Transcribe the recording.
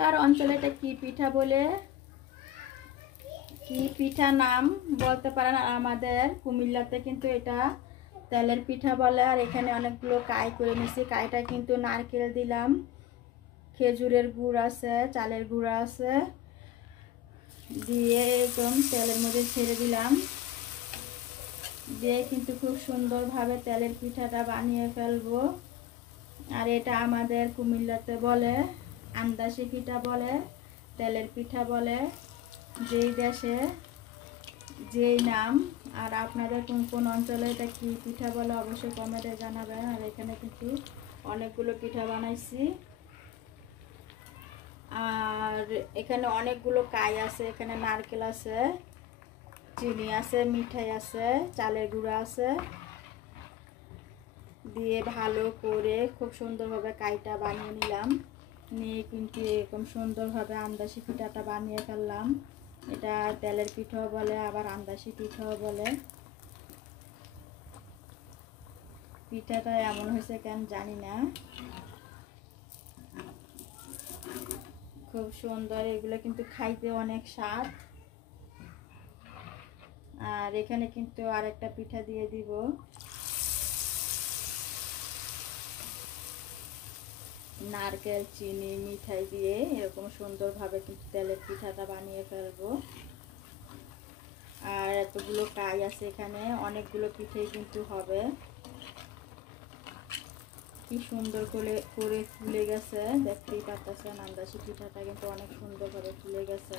কার অঞ্চলে এটা কি পিঠা বলে, কি পিঠা নাম বলতে পারেন। আর আমাদের কুমিল্লাতে কিন্তু এটা তেলের পিঠা বলে। আর এখানে অনেকগুলো কাই করে নিছি। কাইটা কিন্তু নারকেল দিলাম, খেজুরের গুড় আছে, চালের গুঁড়া আছে, দিয়ে একদম তেলের মধ্যে ছেড়ে দিলাম, দিয়ে কিন্তু খুব সুন্দরভাবে তেলের পিঠাটা বানিয়ে ফেলবো। আর এটা আমাদের কুমিল্লাতে বলে আন্দাশি পিঠা বলে, তেলের পিঠা বলে, যেই দেশে যেই নাম। আর আপনাদের কোন কোন অঞ্চলে এটা কি পিঠা বলে অবশ্যই কমেন্টে জানাবেন। আর এখানে কিন্তু অনেকগুলো পিঠা বানাইছি। আর এখানে অনেকগুলো কাই আছে, এখানে নারকেল আছে, চিনি আছে, মিঠাই আছে, চালের গুঁড়া আছে, দিয়ে ভালো করে খুব সুন্দরভাবে কাইটা বানিয়ে নিলাম। নিয়ে কিন্তু এরকম সুন্দরভাবে আন্দাশি পিঠাটা বানিয়ে ফেললাম। এটা তেলের পিঠাও বলে, আবার আন্দাশি পিঠাও বলে। পিঠাটা এমন হয়েছে কেন জানি না, খুব সুন্দর। এগুলো কিন্তু খাইতে অনেক স্বাদ। আর এখানে কিন্তু আরেকটা পিঠা দিয়ে দিব, নারকেল, চিনি, মিঠাই দিয়ে এরকম সুন্দরভাবে কিন্তু তেলের পিঠাটা বানিয়ে ফেলবো। আর এতগুলো কাই আছে, এখানে অনেকগুলো পিঠাই কিন্তু হবে। কি সুন্দর করে ফুলে গেছে, দেখতেই পাচ্ছেন। আন্দাশি পিঠাটা কিন্তু অনেক সুন্দরভাবে ফুলে গেছে।